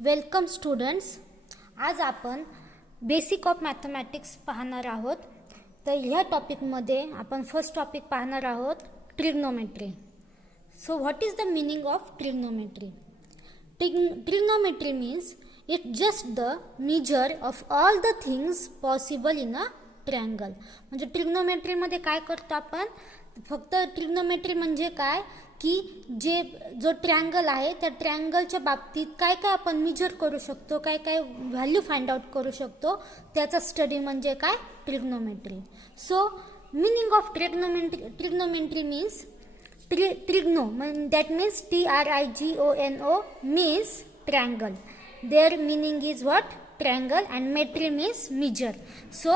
Welcome students. आज आपण basic of mathematics पाहणार आहोत. तर ह्या टॉपिकमध्ये आपण फर्स्ट टॉपिक पाहणार आहोत trigonometry. So what is the meaning of trigonometry? Trigonometry means it just the measure of all the things possible in a triangle. म्हणजे ट्रिग्नोमेट्रीमध्ये काय करतो आपण? फक्त ट्रिग्नोमेट्री म्हणजे काय की जो ट्रायंगल आहे त्या ट्रायंगलच्या बाबतीत काय काय आपण मेजर करू शकतो, काय काय व्हॅल्यू फाइंड आउट करू शकतो, त्याचा स्टडी म्हणजे काय? Trigonometry. So meaning of trigonometry means trigno that means TRIGONO means triangle. Their meaning is what? Triangle, and metry means measure. So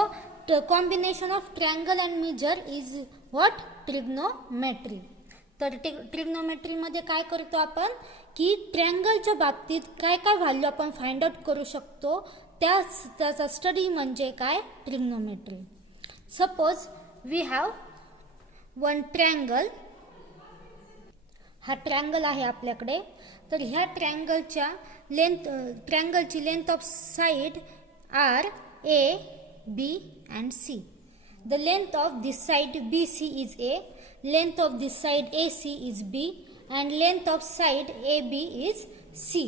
the combination of triangle and measure is what? Trigonometry. तर ट्रिग्नोमेट्रीमध्ये काय करतो आपण की ट्रायंगलच्या बाबतीत काय काय value आपण find out करू शकतो त्याचा स्टडी म्हणजे काय? Trigonometry. Suppose we have one triangle. हा ट्रायंगल आहे आपल्याकडे. तर ह्या ट्रायंगलची length of side are A, B and C. The length of this side BC is A, length of this side AC is B and length of side AB is C.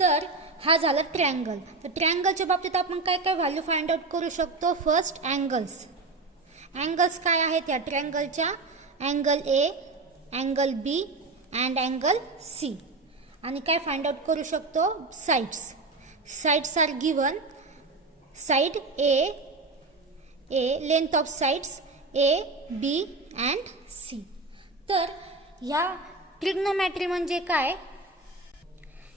तर हा झाला triangle. तर ट्रायंगलच्या बाबतीत आपण काय काय value find out करू शकतो? फर्स्ट अँगल्स काय आहेत या ट्रायंगलच्या? Angle A, angle B and angle C. आणि काय फाइंड आउट करू शकतो? Sides are given. Side A, length of sides A, B and C. तर ह्या ट्रिग्नोमेट्री म्हणजे काय?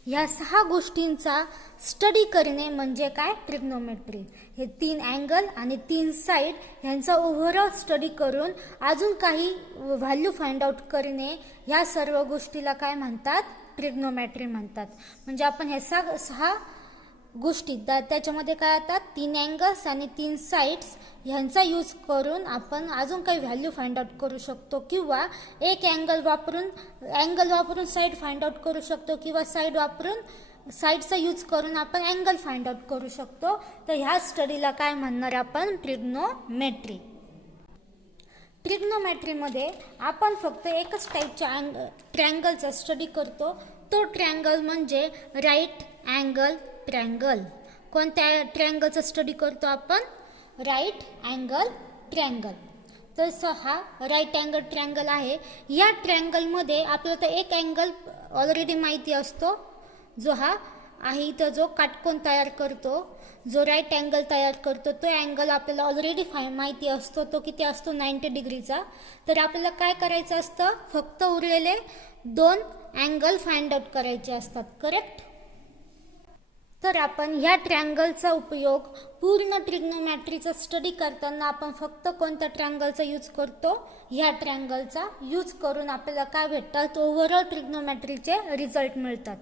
ह्या 6 गोष्टींचा स्टडी करणे म्हणजे काय? ट्रिग्नोमेट्री. हे 3 अँगल आणि 3 साइड ह्यांचा ओव्हरऑल स्टडी करून अजून काही व्हॅल्यू फाइंड आउट करणे, ह्या सर्व गोष्टीला काय म्हणतात? ट्रिग्नोमेट्री म्हणतात. म्हणजे आपण हे 6 गोष्टी त्याच्यामध्ये काय येतात? 3 अँगल्स आणि 3 साइड्स ह्यांचा यूज करून आपण अजून काही व्हॅल्यू फाइंड आउट करू शकतो, किंवा एक अँगल वापरून साइड फाइंड आउट करू शकतो, किंवा साइड वापरून साइडचा यूज करून आपण अँगल फाइंड आउट करू शकतो. तर ह्या स्टडीला काय म्हणणार आपण? ट्रिग्नोमेट्री. ट्रिग्नोमेट्रीमध्ये आपण फक्त एकच टाईपच्या ट्रायंगलचा स्टडी करतो. तो ट्रायंगल म्हणजे राईट अँगल ट्रायंगल. कोणत्या ट्रायंगलचा स्टडी करतो आपण? Right angle triangle. तर हा राईट अँगल ट्रायंगल आहे. या ट्रायंगलमध्ये आपल्याला तर एक अँगल ऑलरेडी माहिती असतो, जो हा आहे इथं जो काटकोन तयार करतो, जो राईट अँगल तयार करतो, तो अँगल आपल्याला ऑलरेडी माहिती असतो. तो किती असतो? 90 डिग्रीचा. तर आपल्याला काय करायचं असतं? फक्त उरलेले 2 अँगल फाइंड आउट करायचे असतात. करेक्ट? तर आपण ह्या ट्रायंगलचा उपयोग पूर्ण ट्रिग्नोमेट्रीचा स्टडी करताना आपण फक्त कोणत्या ट्रायंगलचा यूज करतो? ह्या ट्रायंगलचा यूज करून आपल्याला काय भेटतात? ओव्हरऑल ट्रिग्नोमेट्रीचे रिझल्ट मिळतात.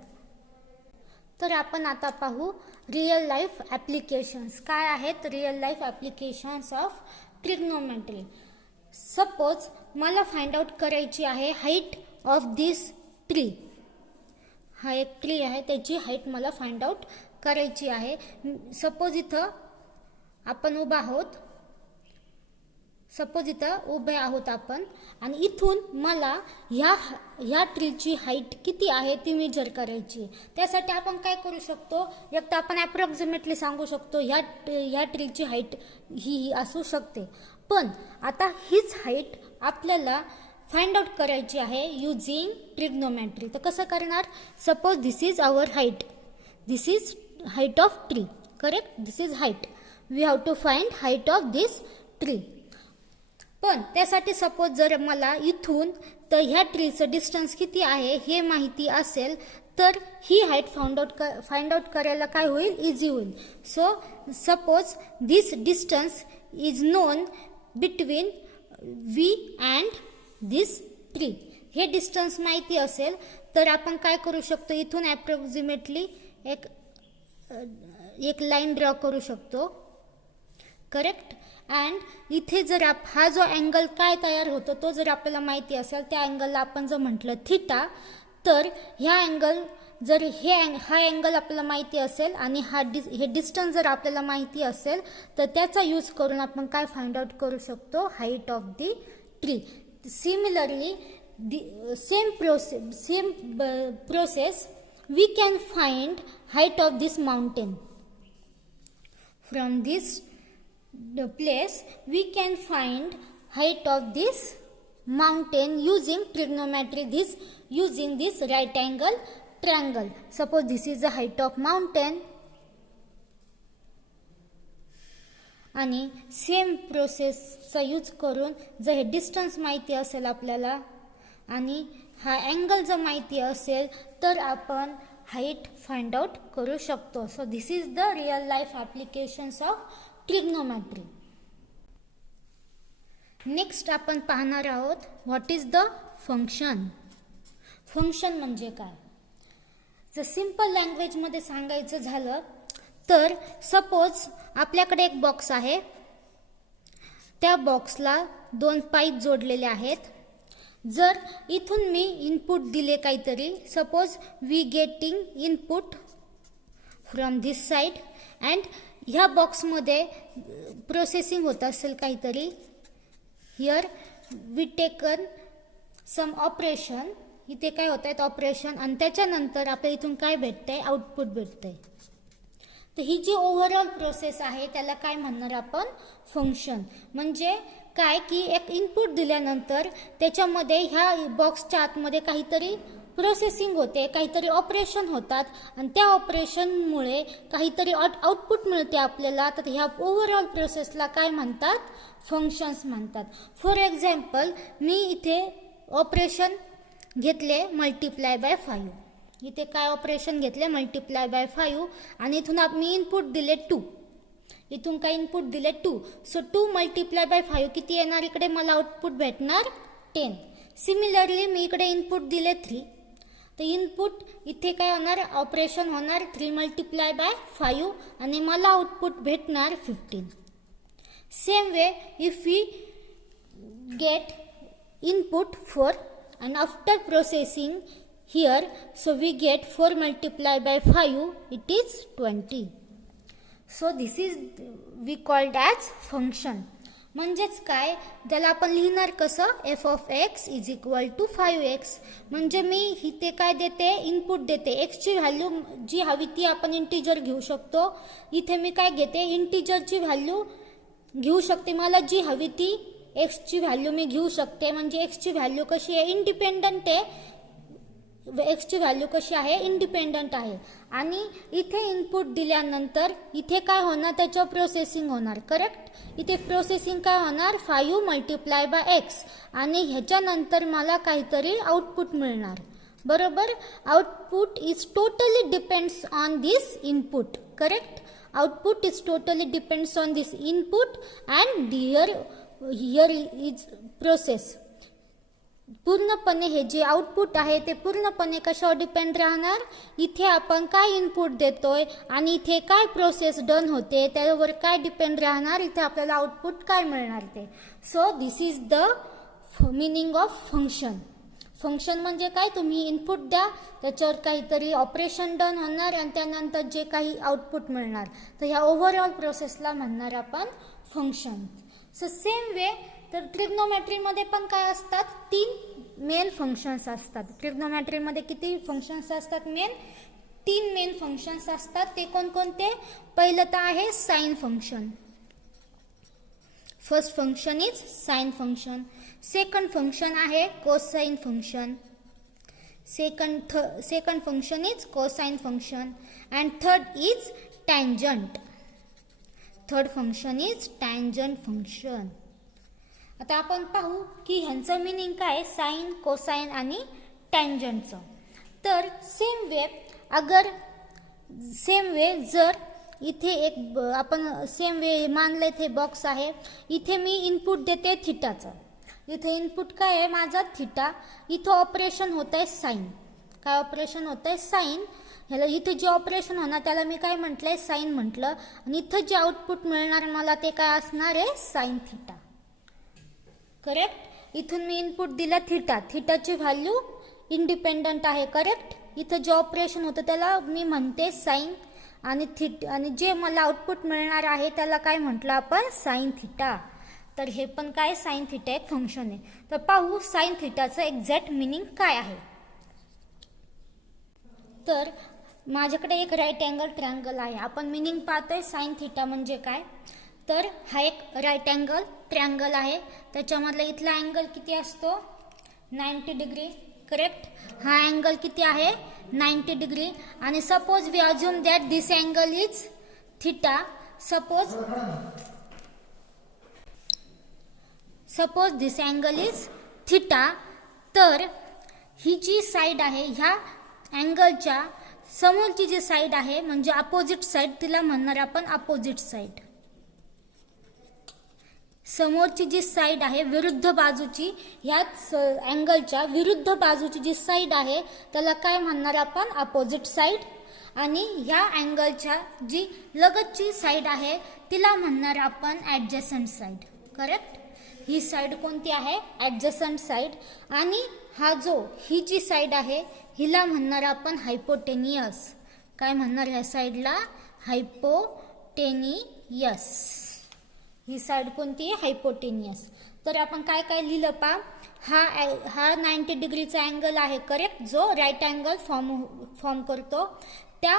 तर आपण आता पाहू रिअल लाईफ ॲप्लिकेशन्स. काय आहेत real life applications of trigonometry? Suppose मला फाइंड आउट करायची आहे हाईट ऑफ दिस ट्री. हा एक ट्री आहे, त्याची हाईट मला फाइंड आउट करायची आहे. सपोज इथं उभे आहोत आपण, आणि इथून मला ह्या ट्रीची हाईट किती आहे ती मेजर करायची. त्यासाठी आपण काय करू शकतो? एक तर आपण अप्रॉक्सिमेटली सांगू शकतो ह्या ट्रीची हाईट ही असू शकते. पण आता हीच हाईट आपल्याला फाइंड आउट करायची आहे युजिंग ट्रिग्नोमेट्री. तर कसं करणार? Suppose this is our height. This is height of tree. Correct? This is height. We have to find height of this tree. पण त्यासाठी सपोज जर मला इथून तर ह्या ट्रीचं डिस्टन्स किती आहे हे माहिती असेल, तर ही हाईट फाइंड आउट करायला काय होईल? इझी होईल. So suppose this distance is non between V and this tree. हे डिस्टन्स माहिती असेल तर आपण काय करू शकतो? इथून अप्रॉक्सिमेटली एक लाईन ड्रॉ करू शकतो. करेक्ट? अँड इथे जर हा जो अँगल काय तयार होतो तो जर आपल्याला माहिती असेल, त्या अँगलला आपण जर म्हटलं थिटा, तर ह्या अँगल जर हा अँगल आपल्याला माहिती असेल आणि हे डिस्टन्स जर आपल्याला माहिती असेल तर त्याचा यूज करून आपण काय फाइंड आउट करू शकतो, height of the tree. Similarly same process we can find height of this mountain. From this place we can find height of this mountain using trigonometry, using this right angle triangle. Suppose this is the height of mountain आणि same प्रोसेसचा use करून जर हे distance माहिती असेल आपल्याला आणि हा angle जर माहिती असेल तर आपण हाईट फाइंड आउट करू शकतो. So this is the real life applications of trigonometry. Next आपण पाहणार आहोत what is the function. Function म्हणजे काय. जर सिंपल लँग्वेजमध्ये सांगायचं झालं तर सपोज आपल्याकडे एक बॉक्स आहे, त्या बॉक्सला 2 पाईप जोडलेले आहेत. जर इथून मी इनपुट दिले काहीतरी, suppose we getting input from this side and ह्या बॉक्समध्ये प्रोसेसिंग होत असेल काहीतरी, here we taken some operation, इथे काय होत आहेत ऑपरेशन, आणि त्याच्यानंतर आपल्या इथून काय भेटतंय, आउटपुट भेटतंय. तर ही जी ओव्हरऑल प्रोसेस आहे त्याला काय म्हणणार आपण, फंक्शन. म्हणजे काय की एक इनपुट दिल्यानंतर त्याच्यामध्ये ह्या बॉक्सच्या आतमध्ये काहीतरी प्रोसेसिंग होते, काहीतरी ऑपरेशन होतात आणि त्या ऑपरेशनमुळे काहीतरी आउटपुट मिळते आपल्याला. तर ह्या ओव्हरऑल प्रोसेसला काय म्हणतात, फंक्शन्स म्हणतात. फॉर एक्झाम्पल मी इथे ऑपरेशन घेतले मल्टिप्लाय बाय 5, इथे काय ऑपरेशन घेतले मल्टिप्लाय बाय 5 आणि इथून मी इनपुट दिले 2, इथून काय इनपुट दिले 2. सो 2 मल्टिप्लाय बाय 5 किती येणार, इकडे मला आउटपुट भेटणार 10. सिमिलरली मी इकडे इनपुट दिले 3, तर इनपुट इथे काय होणार, ऑपरेशन होणार 3 मल्टिप्लाय बाय 5 आणि मला आउटपुट भेटणार 15. Same way if we get input 4 and after processing here, so we get 4 multiplied by 5, it is 20. So this is we called as function. म्हणजेच काय, त्याला आपण लिहिणार कसं, f of x is equal to 5x. म्हणजे मी इथे काय देते, इनपुट देते, x ची व्हॅल्यू जी हवी ती आपण इंटिजर घेऊ शकतो. इथे मी काय घेते, इंटिजरची व्हॅल्यू घेऊ शकते, मला जी हवी ती x ची व्हॅल्यू मी घेऊ शकते. म्हणजे x ची व्हॅल्यू कशी आहे, इंडिपेंडंट आहे, x ची व्हॅल्यू कशी आहे, इंडिपेंडंट आहे. आणि इथे इनपुट दिल्यानंतर इथे काय होणार, त्याच्यावर प्रोसेसिंग होणार, करेक्ट. इथे प्रोसेसिंग काय होणार, 5 मल्टिप्लाय बाय x आणि ह्याच्यानंतर मला काहीतरी आउटपुट मिळणार, बरोबर. Output is totally depends on this input, correct. Output is totally depends on this input and here is process. पूर्णपणे हे जे आउटपुट आहे ते पूर्णपणे कशावर डिपेंड राहणार, इथे आपण काय इनपुट देतोय आणि इथे काय प्रोसेस डन होते त्यावर काय डिपेंड राहणार, इथे आपल्याला आउटपुट काय मिळणार ते. So this is the meaning of function. Function म्हणजे काय, तुम्ही इनपुट द्या, त्याच्यावर काहीतरी ऑपरेशन डन होणार आणि त्यानंतर जे काही आउटपुट मिळणार, तर ह्या ओव्हरऑल प्रोसेसला म्हणणार आपण फंक्शन. सो सेम वे तर ट्रिग्नोमॅट्रीमध्ये पण काय असतात, 3 मेन फंक्शन्स असतात. ट्रिग्नोमॅट्रीमध्ये किती फंक्शन्स असतात, 3 मेन फंक्शन्स असतात. ते कोणकोणते, पहिलं तर आहे sine function. First function is sine function. Second function आहे cosine function. Second function is cosine function and third is tangent. Third function is tangent function. आता आपण पाहू की ह्यांचं मिनिंग काय, साइन, कोसाइन आणि टँजंटचं. तर सेम वे जर इथे एक आपण सेम वे मानलं, इथे बॉक्स आहे, इथे मी इनपुट देते थिटाचं, इथे इनपुट काय आहे माझा थिटा, इथं ऑपरेशन होत आहे साइन. काय ऑपरेशन होत आहे, साइन. ह्याला इथे जे ऑपरेशन होणार त्याला मी काय म्हटलंय, साइन म्हटलं. आणि इथं जे आउटपुट मिळणार मला ते काय असणार आहे, साइन थिटा, करेक्ट. इथून मी इनपुट दिला थिटा, थिटाची व्हॅल्यू इंडिपेंडंट आहे. करेक्ट. इथं जे ऑपरेशन होतं त्याला मी म्हणते साइन आणि आणि जे मला आउटपुट मिळणार आहे त्याला काय म्हटलं आपण, साइन थिटा. तर हे पण काय साइन थिटा एक फंक्शन आहे. तर पाहू साइन थिटाचं एक्झॅक्ट मिनिंग काय आहे. तर माझ्याकडे एक राईट अँगल ट्रायंगल आहे. आपण मिनिंग पाहतोय साइन थिटा म्हणजे काय. तर हा एक राईट अँगल ट्रायंगल आहे. त्याच्यामधला इथला अँगल किती असतो, 90 डिग्री. करेक्ट. हा अँगल किती आहे, 90 डिग्री. आणि suppose we assume that this angle is theta. Suppose this angle is theta. तर ही जी साईड आहे ह्या अँगलच्या समोरची जी साईड आहे म्हणजे अपोजिट साईड, तिला म्हणणार आपण अपोजिट साईड. समोरची जी साईड आहे विरुद्ध बाजूची, ह्याच अँगलच्या विरुद्ध बाजूची जी साईड आहे त्याला काय म्हणणार आपण, अपोजिट साईड. आणि ह्या अँगलच्या जी लगतची साईड आहे तिला म्हणणार आपण ॲडजसंट साईड. करेक्ट. ही साईड कोणती आहे, ॲडजसंट साईड. आणि ही जी साईड आहे हिला म्हणणार आपण हायपोटेनियस. काय म्हणणार ह्या साईडला, हायपोटेनियस. ही साईड कोणती आहे, हायपोटेनियस. तर आपण काय काय लिहिलं पा, हा 90 डिग्रीचा अँगल आहे. करेक्ट. जो राईट अँगल फॉर्म करतो. त्या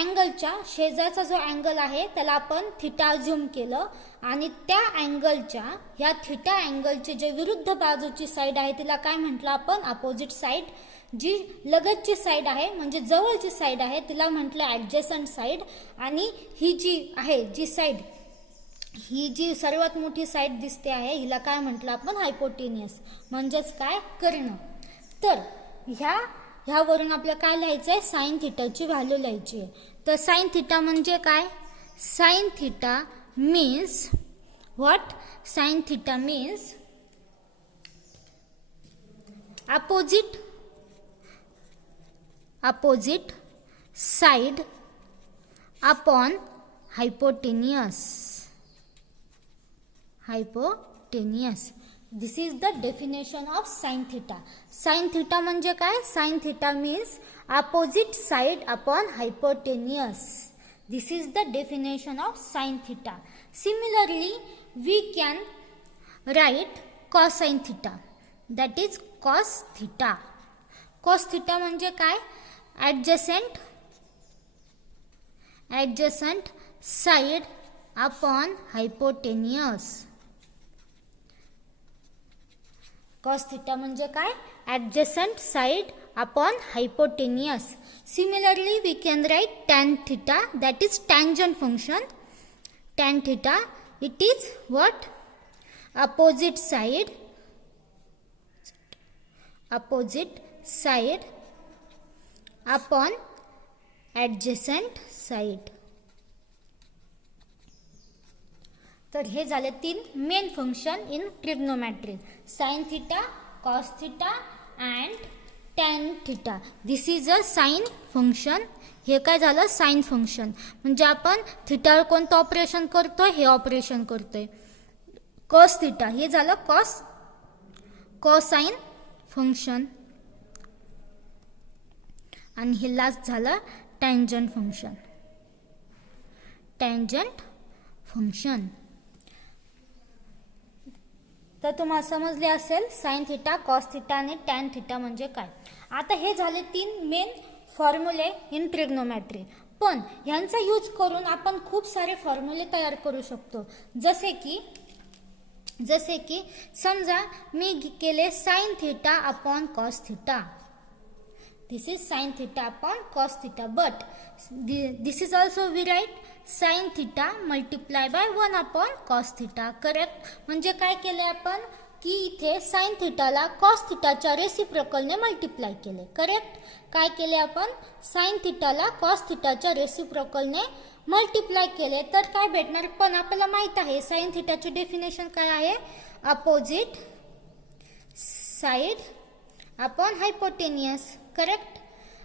अँगलच्या शेजारचा जो अँगल आहे त्याला आपण थिटा अज्युम केलं. आणि त्या अँगलच्या ह्या थिटा अँगलची जे विरुद्ध बाजूची साईड आहे तिला काय म्हटलं आपण, अपोजिट साईड. जी लगतची साईड आहे म्हणजे जवळची साईड आहे तिला म्हटलं ॲडजसंट साईड. आणि ही जी आहे जी साईड, ही जी सर्वात मोठी साईड दिसते आहे हिला काय म्हटलं आपण, हायपोटेनियस. म्हणजेच काय, कर्ण. तर ह्यावरून आपल्याला काय लिहायचं आहे, साइन थिटाची व्हॅल्यू लिहायची आहे. तर साइन थिटा म्हणजे काय, sine theta means what, sine theta means opposite side upon hypotenuse. This is the definition of sin theta. Sin theta म्हणजे काय, sin theta means opposite side upon hypotenuse. This is the definition of sin theta. Similarly, we can write cosine theta. That is cos theta. Cos theta म्हणजे काय, adjacent side upon hypotenuse. Cos theta म्हणजे काय, adjacent side upon hypotenuse. Similarly, we can write tan theta, that is tangent function. Tan theta, it is what, opposite side upon adjacent side. तर हे झाले 3 main function in trigonometry, sine theta, cos theta and tan theta. This is a sine function. हे काय झालं, sine function. म्हणजे आपण थीटावर कोणतं operation करतोय, हे ऑपरेशन करतोय. कॉस थीटा हे झालं कोसाइन फंक्शन. आणि हे लास्ट झालं टँजंट फंक्शन. तर तुम्हाला समजले असेल साइन थीटा, कॉस थीटा आणि टॅन थीटा म्हणजे काय. आता हे झाले 3 मेन फॉर्म्युले इन ट्रिग्नोमेट्री. पण यांचा यूज करून आपण खूप सारे फॉर्म्युले तयार करू शकतो. जसे की समजा मी केले sine theta upon cos theta. This is sine theta upon cos theta. But this is also we write sine theta multiply by 1 upon cos theta. Correct. म्हणजे काय केले आपण की इथे साइन थीटाला कॉस थीटाच्या रेसिप्रोकलने मल्टिप्लाय केले. करेक्ट. काय केले आपण, साइन थीटाला कॉस थीटाच्या रेसिप्रोकलने मल्टिप्लाय केले. तर काय भेटणार, पण आपल्याला माहित आहे साइन थीटाची डेफिनेशन काय आहे, opposite side upon hypotenuse. Correct.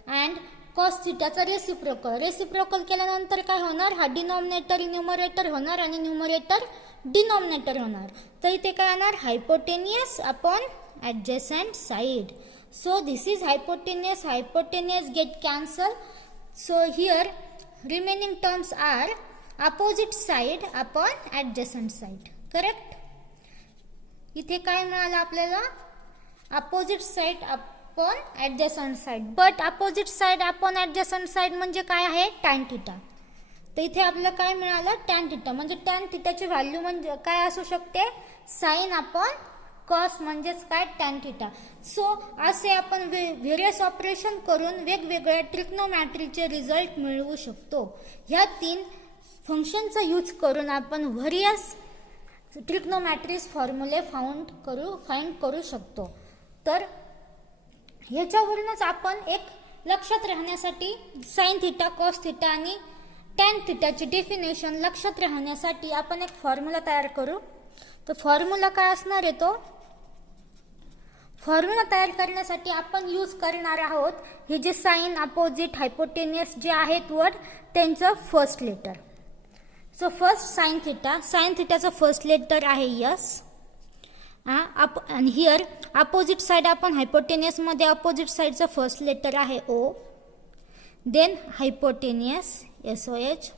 And cos थीटाचा रेसिप्रोकल केल्यानंतर काय होणार, हा डिनॉमिनेटर न्यूमरेटर होणार आणि न्यूमरेटर डिनॉमिनेटर होणार. तर इथे काय येणार, hypotenuse upon adjacent side. So this is hypotenuse. Hypotenuse get cancelled. So here remaining terms are opposite side upon adjacent side. Correct? इथे काय मिळालं आपल्याला? Opposite side upon adjacent side. But opposite side upon adjacent side म्हणजे काय आहे? tan theta. तर इथे आपल्याला काय मिळालं? tan theta. म्हणजे tan theta ची व्हॅल्यू म्हणजे काय असू शकते? sin upon cos म्हणजेच काय? tan theta. सो असे आपण व्हेरियस ऑपरेशन करून वेगवेगळ्या ट्रिग्नोमॅट्रीचे रिझल्ट मिळवू शकतो. ह्या 3 फंक्शनचा यूज करून आपण व्हेरियस ट्रिग्नोमॅट्रीज फॉर्म्युले फाइंड करू शकतो. तर ह्याच्यावरूनच आपण एक लक्षात राहण्यासाठी साइन थिटा, कॉस थिटा आणि टॅन थिटाची डेफिनेशन लक्षात राहण्यासाठी आपण एक फॉर्म्युला तयार करू. तर फॉर्म्युला काय असणार आहे? तो फॉर्म्युला तयार करण्यासाठी आपण यूज करणार आहोत हे जे साइन, अपोजिट, हायपोटेनियस जे आहेत वर्ड त्यांचं first letter. So first sine थिटाचं फर्स्ट लेटर आहे यस. आणि हिअर अपोजिट साइड आपण हायपोटेनियस मध्ये अपोजिट साइडचं फर्स्ट लेटर आहे O. Then hypotenuse SOH.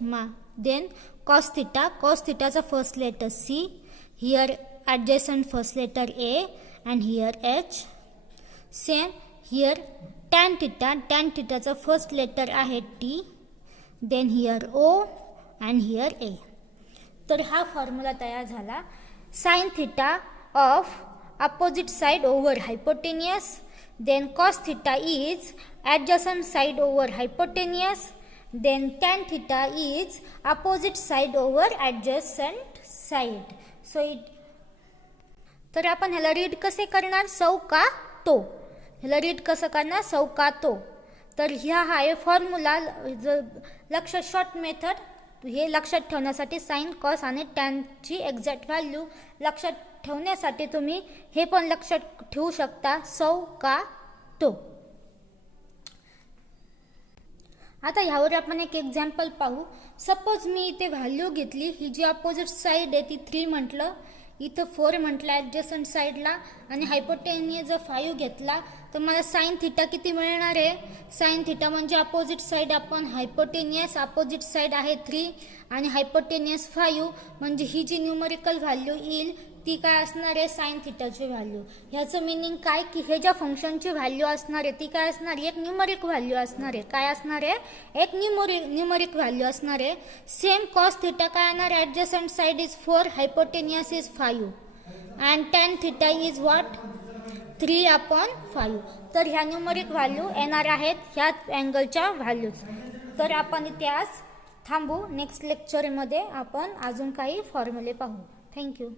Then cos थिटाचं first letter C. Here adjacent first letter A and here H. Same here tan thetaचं first letter आहे T. then here O and here A. तर हा formula तयार झाला. sin theta of opposite side over hypotenuse. Then cos theta is adjacent side over hypotenuse. Then tan theta is opposite side over adjacent side. So तर आपण ह्याला read कसे करणार? सौ का तो. ह्याला रीड कसं करणार? सौ का तो. तर ह्या आहे फॉर्म्युला. लक्षात शॉर्ट मेथड हे लक्षात ठेवण्यासाठी साइन, कॉस आणि टॅनची एक्झॅक्ट व्हॅल्यू लक्षात ठेवण्यासाठी तुम्ही हे पण लक्षात ठेवू शकता. सौ का तो. आता ह्यावर आपण एक एक्झाम्पल पाहू. सपोज मी इथे व्हॅल्यू घेतली, ही जी अपोजिट साइड आहे ती 3 म्हटलं, इथं 4 म्हटलं ॲडजस्टंट साईडला आणि हायपोटेनियस जर 5 घेतला तर मला साइन थिटा किती मिळणार आहे? साइन थिटा म्हणजे अपोजिट साइड आपण हायपोटेनियस, अपोजिट साइड आहे 3 आणि हायपोटेनियस 5 म्हणजे ही जी न्यूमरिकल व्हॅल्यू येईल ती काय असणार आहे? साइन थिटाची व्हॅल्यू. ह्याचं मिनिंग काय की हे ज्या फंक्शनची व्हॅल्यू असणार आहे ती काय असणार आहे? एक न्यूमरिक व्हॅल्यू असणार आहे. काय असणार आहे? एक न्यूमरिक व्हॅल्यू असणार आहे. सेम कॉस थिटा काय येणार? Adjacent side is 4, hypotenuse is 5 and tan theta is what? 3/5. तर ह्या न्यूमरिक व्हॅल्यू येणार आहेत ह्या अँगलच्या व्हॅल्यूज. तर आपण इथे आज थांबू. नेक्स्ट लेक्चरमध्ये आपण अजून काही फॉर्म्युले पाहू. थँक्यू.